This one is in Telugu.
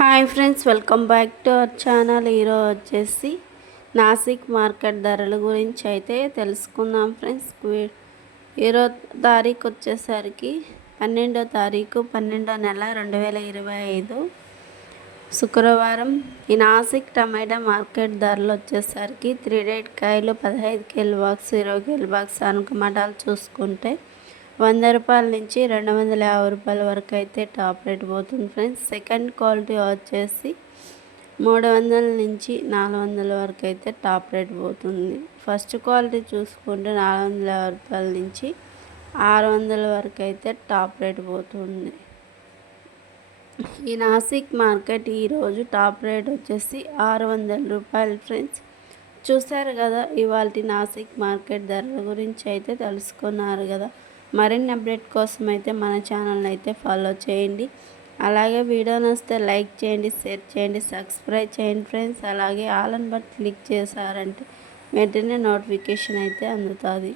Hi friends welcome back to our channel. ఈరోజు వచ్చేసి నాసిక్ మార్కెట్ ధరల గురించి అయితే తెలుసుకుందాం ఫ్రెండ్స్. వీ- ఈరోజు తారీఖు వచ్చేసరికి పన్నెండో తారీఖు పన్నెండో నెల రెండు వేల ఇరవై ఐదు. శుక్రవారం ఈ నాసిక్ టమాటా మార్కెట్ ధరలు వచ్చేసరికి త్రీ డేట్ కాయలు పదహైదు కేల్ బాక్స్ ఇరవై కేల్ బాక్స్ అనుకమటాలు చూసుకుంటే వంద రూపాయల నుంచి రెండు వందల యాభై రూపాయల వరకు అయితే టాప్ రేట్ పోతుంది ఫ్రెండ్స్. సెకండ్ క్వాలిటీ వచ్చేసి మూడు వందల నుంచి నాలుగు వందల వరకు అయితే టాప్ రేట్ పోతుంది. ఫస్ట్ క్వాలిటీ చూసుకుంటే నాలుగు వందల యాభై రూపాయల నుంచి ఆరు వందల వరకు అయితే టాప్ రేట్ పోతుంది. ఈ నాసిక్ మార్కెట్ ఈరోజు టాప్ రేట్ వచ్చేసి ఆరు వందల రూపాయలు ఫ్రెండ్స్. చూసారు కదా ఇవాళ నాసిక్ మార్కెట్ ధరల గురించి అయితే తెలుసుకున్నారు కదా. మరిన్ని అప్డేట్ కోసం అయితే మన ఛానల్ని అయితే ఫాలో చేయండి. అలాగే వీడియో నస్తే లైక్ చేయండి షేర్ చేయండి సబ్స్క్రైబ్ చేయండి ఫ్రెండ్స్. అలాగే ఆల్ అని బట్ క్లిక్ చేశారంటే వెంటనే నోటిఫికేషన్ అయితే అందుతుంది.